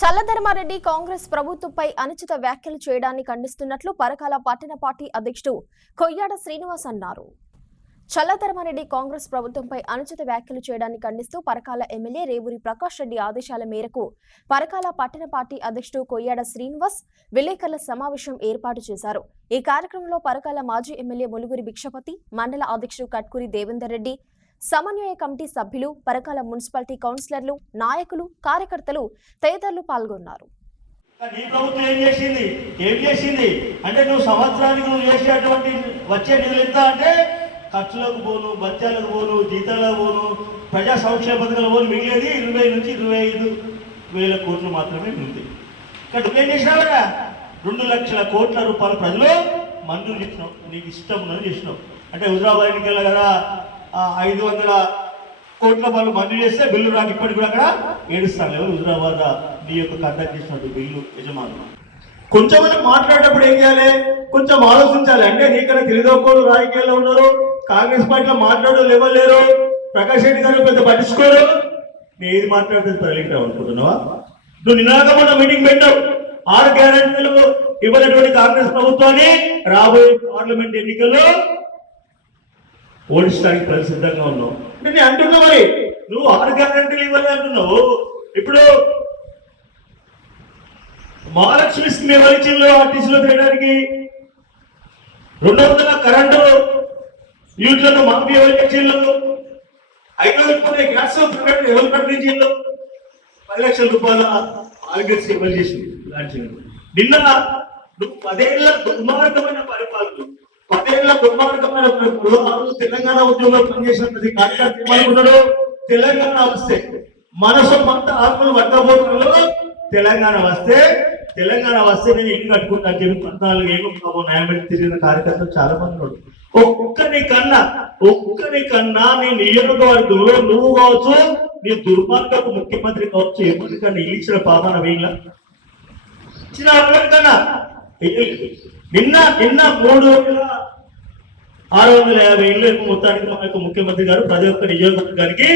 చల్లధర్మారెడ్డి కాంగ్రెస్ ప్రభుత్వంపై అనుచిత వ్యాఖ్యలు చేయడాన్ని ఖండిస్తున్నట్లు పరకాల పట్టణ పార్టీ అధ్యక్షుడు కొయ్యాడ శ్రీనివాస్ అన్నారు. చల్లధర్మారెడ్డి కాంగ్రెస్ ప్రభుత్వంపై అనుచిత వ్యాఖ్యలు చేయడాన్ని ఖండిస్తూ పరకాల ఎమ్మెల్యే రేవూరి ప్రకాష్ రెడ్డి ఆదేశాల మేరకు పరకాల పట్టణ పార్టీ అధ్యక్షుడు కొయ్యాడ శ్రీనివాస్ విలేకరుల సమావేశం ఏర్పాటు చేశారు. ఈ కార్యక్రమంలో పరకాల మాజీ ఎమ్మెల్యే ములుగురి భిక్షపతి, మండల అధ్యక్షుడు కట్కూరి దేవేందర్ రెడ్డి, సమన్వయ కమిటీ సభ్యులు, పరకాల మున్సిపాలిటీ కౌన్సిలర్లు, నాయకులు, కార్యకర్తలు తదితరులు పాల్గొన్నారు. నీ ప్రభుత్వం ఏం చేసింది అంటే నువ్వు సంవత్సరానికి నువ్వు చేసేటువంటి వచ్చే నిధులు ఎంత అంటే ఖర్చులకు పోను, బత్యాలకు పోను, జీతాలకు పోను, ప్రజా సంక్షేమ పథకాలు పోను, మిగిలేది 20 నుంచి 25 వేల కోట్లు మాత్రమే ఉంది. ఇక్కడ నువ్వేం చేసినావు కదా, 2 లక్షల కోట్ల రూపాయల ప్రజలు మంజూరు చేసినావు, నీకు ఇష్టం ఉన్నది చేసినావు. అంటే హుజరాబాద్ ఎన్నికల్లో కదా 500 కోట్ల వాళ్ళు మంజూరు చేస్తే బిల్లు రాక ఇప్పటికి కూడా అక్కడ ఏడుస్తాను. ఎవరు హుజరాబాద్ నీ యొక్క కండక్ట్ చేసినట్టు బిల్లు యజమానులు. కొంచెం మనం మాట్లాడేటప్పుడు ఏం చేయాలి, కొంచెం ఆలోచించాలి. అంటే నీకన్నా తెలియదోకోడు రాజకీయాల్లో ఉన్నారు, కాంగ్రెస్ పార్టీలో మాట్లాడడం ఇవ్వలేరు, ప్రకాష్ రెడ్డి గారు పెద్ద పట్టించుకోరు. నేను ఏది మాట్లాడితే ప్రజలకు అనుకుంటున్నావా? నువ్వు నినాదమైన మీటింగ్ పెట్టావు, 6 గ్యారెంటీలు ఇవ్వనటువంటి కాంగ్రెస్ ప్రభుత్వాన్ని రాబోయే పార్లమెంట్ ఎన్నికల్లో ఓడించడానికి ప్రసిద్ధంగా ఉన్నావు. నేను అంటున్నా, మరి నువ్వు 6 గ్యారెంటీలు ఇవ్వాలి అంటున్నావు. ఇప్పుడు మహాలక్ష్మి స్కీమ్ ఎవరిచ్చిల్లో ఆర్టీసీలో చేయడానికి, 200 కరెంటు యూట్లను మాఫీ ఎవరిచ్చిళ్ళు, 500 గ్యాస్ ప్రైవేట్ ఎవరు ప్రకటించిండు, 10 లక్షల రూపాయల ఆరోగ్య సేవలు చేసి నిన్న నువ్వు 10 ఏళ్ల దుర్మార్గమైన పరిపాలన, 10 ఏళ్ల దుర్మార్గమైన తెలంగాణ ఉద్యోగంలో పనిచేసిన ప్రతి కార్యకర్త ఏమనుకున్నాడు, తెలంగాణ వస్తే మనసు మొత్తం ఆత్మలు పట్టబోతున్నారు, తెలంగాణ వస్తే నేను ఇల్లు కట్టుకుంటా అని చెప్పి 14 ఏళ్ళు న్యాయమని తిరిగిన కార్యకర్తలు చాలా మంది ఉన్నారు. ఒక్కని కన్నా నీ నియోజకవర్గంలో నువ్వు కావచ్చు, నీ దుర్మార్గపు ముఖ్యమంత్రి కావచ్చు, ఎవరికన్నా ఇల్లు ఇచ్చిన పాపన వీళ్ళ ఇచ్చిన కన్నా నిన్న 3,650 ఇళ్ళు మొత్తానికి మా యొక్క ముఖ్యమంత్రి గారు ప్రతి ఒక్క నియోజకవర్గానికి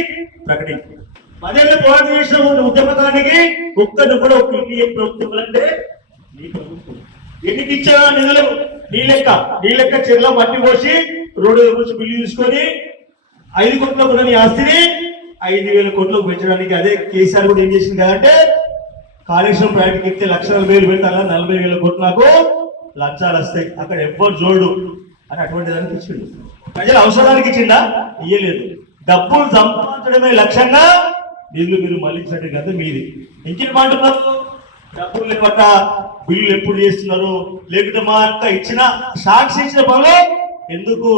ప్రకటించారు. 10 ఏళ్ళు పోరాటం చేసిన ఉద్యమకానికి ఒక్కడు కూడా ఒక ఇల్లు ప్రభుత్వం అంటే నీ ప్రభుత్వం ఎన్నికి ఇచ్చావా నిధులు? నీ లెక్క చెర్ల మట్టి పోసి రోడ్డు పోసి బిల్లు తీసుకొని 5 కోట్ల కూడా నీ ఆస్తిని 5,000 కోట్లకు పెంచడానికి అదే కేసీఆర్ కూడా ఏం చేసింది కదంటే, కాళేశ్వరం ప్రాజెక్టుకి ఇస్తే 1,40,000 పెడితే అలా 40,000 కోట్లకు లంచాలు వస్తాయి, అక్కడ ఎవ్వరు చూడు అని అటువంటి దానికి ఇచ్చిండు. ప్రజల అవసరానికి ఇచ్చిందా? ఇయ్యలేదు. డబ్బులు సంపాదించడమే లక్ష్యంగా నిధులు మీరు మళ్ళించినట్టు కదా మీది. ఇంకేం అంటున్నారు, డబ్బులు లేవట, బిల్లులు ఎప్పుడు చేస్తున్నారు, లేకపోతే మా ఇచ్చిన సాక్షి ఇచ్చిన పనులు ఎందుకు